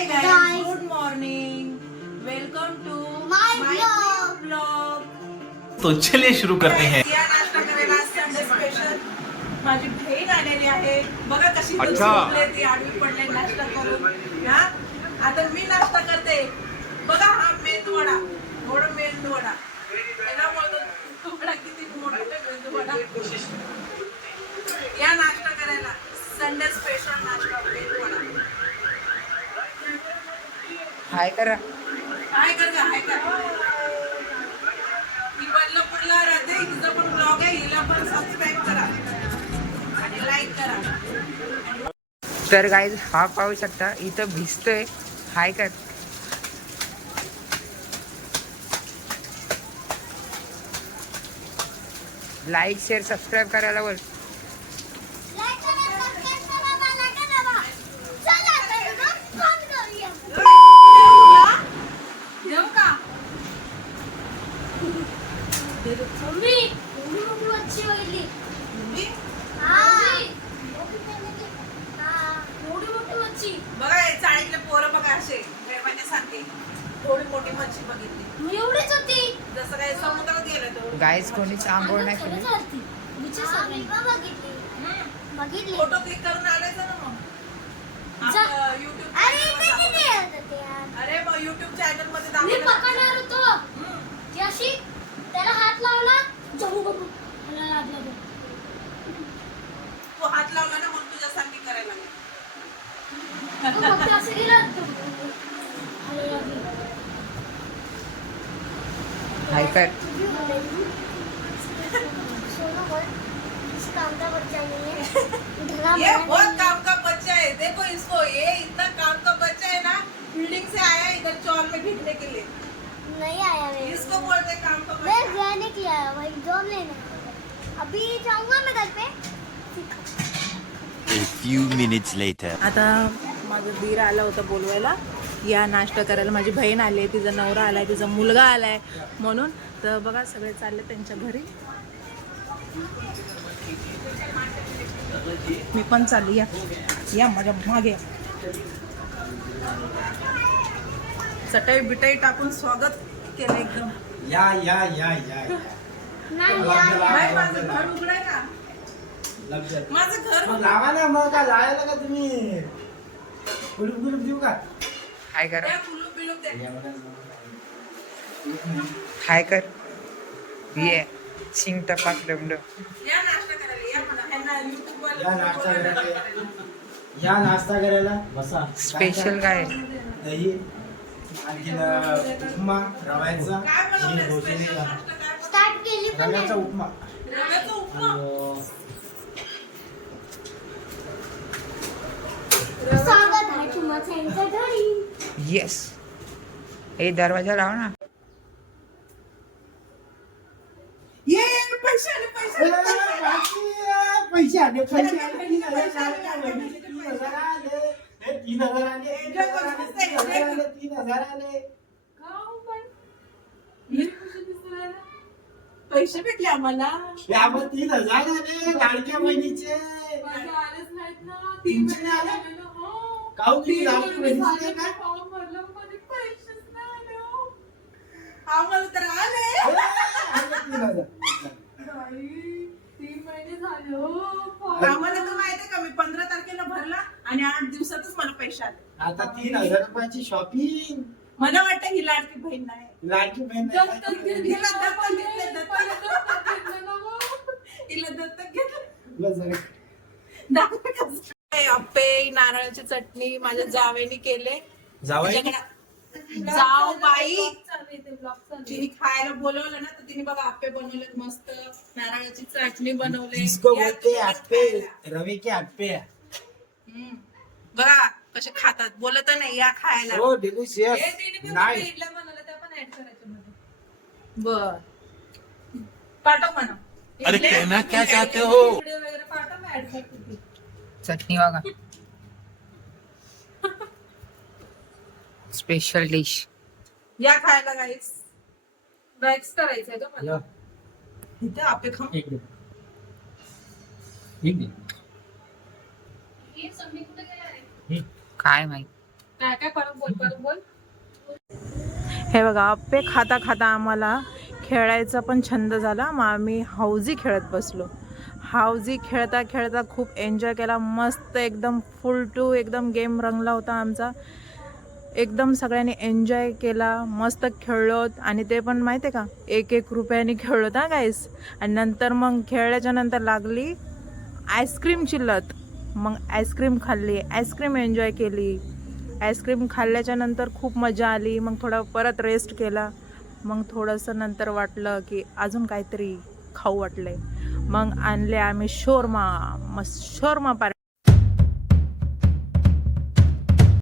High guys, good morning, welcome to my blog. तो चलिए शुरू करते हैं। या नाश्ता करायला संडे स्पेशल माझी बहीण आलेली आहे बघा कशी अच्छा. झोपले ती आडवी पडले नाश्ता करून. हा आता मी नाश्ता करते बघा. हा मेंदूवडा, गोड मेंदूवडा याला बोलतो तुकडा किती मोठा मेंदूवडा. या नाश्ता करायला संडे स्पेशल नाश्ता मेंदूवडा. हाय करा. हाय कर गा, हाय कर. ही बदलापूरला राहते, हिचा पण ब्लॉग आहे, हिला पण सबस्क्राईब करा आणि लाईक करा. तर गाईज हा पाहू शकता इथं भिजतोय. हाय कर. लाईक शेअर सबस्क्राईब करायला बोल. देऊ का? मी? बघा हे चाळीतले पोरं बघा असे वेळवाण्यासारखे. थोडी मोठी मच्छी बघितली एवढीच होती. जसं काही समुद्रात गेलं तो. गाईज कोणीच आंघोळ नाही केली. बघितली. फोटो क्लिक करून आलायचं ना मग. जा. आपलं YouTube अरे channel ते वर नाही दाखव. होतं ते यार. अरे मग युट्यूब चॅनल मध्ये मी दाखवलं. पकडणार होतो ती अशी त्याला हात लावला जाऊ बघू मला लागला तो. तू हात लावला ना मग तुझ्यासारखी करायला लागली. तो फक्त असं गेला तो. अरे लागली. हाय कर. सोना बोल इस काम का बच्चा नहीं है. धना ये बना बहुत नहीं है. काम का बच्चा है, देखो इसको, ये इतना काम का बच्चा है ना. बिल्डिंग से आया इधर चौल में भीगने के लिए. नहीं आया मैं. इसको बोलते हैं काम का मैं बच्चा. रहने के लिए आया भाई जॉब लेने. अभी जाऊंगा मैं घर पे. A few minutes later. आता माझं दीर आला होता बोलवायला या नाश्ता करायला. माझी बहीण आली आहे, तिचा नवरा आलाय, तिचा मुलगा आलाय म्हणून. तर बघा सगळे चालले त्यांच्या घरी. मी पण चालली. या या माझ्या मागे. चटई बिटाई टाकून स्वागत केलं एकदम. या या या या नाही बाई, माझं घर उघडं आहे का? माझं घर मग लावा ना. मग काय लावायला का तुम्ही? कुलूप कुलूप देऊ का? हाय कर. द्या, कुलूप बिलूप द्या. हाय कर. ये सिंग टपाक डमड. या नाश्ता करायला या म्हणा. ह्यांना YouTube वर या नाश्ता करायला. या नाश्ता करायला बसा. स्पेशल काय आहे? दही आणखी उपमा रव्याचा. काय हे बनवलंय डोसे स्पेशल नाही नाश्ता? काय बनवलंय? स्टार्ट केली पण रव्याचा नाही. उपमा. रव्याचा उपमा. स्वागत आहे तुमचं यांच्या घरी. येस. हे दरवाजा लाव ना. ये पैसे आले, पैसे आले, पैसे आले. पैसे आले. 3,000 आले. 3,000 आले. 3,000 आले. पैसे भेटले आम्हाला. यावर 3,000 आले लाडक्या बहिणीचे. तुमचे नाही आले? काहून तुम्ही लाडकी बहिणीचे नाही का? आम्हाला तर आले. आले 3,000. आम्हाला तर माहिती का, मी 15 तारखेला भरला आणि 8 दिवसातच मला पैसे आले. आता 3,000 रुपयाची शॉपिंग. मला वाटतं ही लाडकी बहीण नाही. लाडकी बहीण नाही का? हिला दत्तक घेतलं, हिला दत्तक घेतलं. बस झालं. दाखव कसं. अप्पे, नारळाची चटणी माझ्या जावेनी केले. जावई? त्याच्याकडे जाव बाई तिने खायला बोलवलं ना, तर तिने बघा आप्पे बनवलेत मस्त. नारळाची चटणी बनवले. इसको या बोलते तुम्ही आप्पे. खायला. रवी के आप्पे. बघा कसे खातात. बोलत नाही या खायला. हो डिलिशियस. नाही बर पाठव म्हणा. अरे कहना क्या चाहते हो? चटणी बघा. Special dish. या खायला गाईस. मॅक्स करायचंय का मला? इथे आपे खाऊ. एक दे. काय माहित. काय काय परत बोल. हे बघा आप्पे खाता खाता आम्हाला खेळायचा पण छंद झाला. मग आम्ही हाऊजी खेळत बसलो. हाऊजी खेळता खेळता खूप एन्जॉय केला. मस्त एकदम फुल टू एकदम गेम रंगला होता आमचा. एकदम सगळ्यांनी एन्जॉय केला. मस्त खेळलो आणि ते पण माहिती आहे का 1-1 रुपयाने खेळलो ना गाईस. आणि नंतर मग खेळल्याच्या नंतर लागली आईस्क्रीमची लत. मग आईस्क्रीम खाल्ली, आईस्क्रीम एन्जॉय केली. आईस्क्रीम खाल्ल्याच्या नंतर खूप मजा आली. मग थोडा परत रेस्ट केला. मग थोडंसं नंतर वाटलं की अजून काहीतरी खाऊ वाटलंय. मग आणले आम्ही शोरमा. मग शोरमा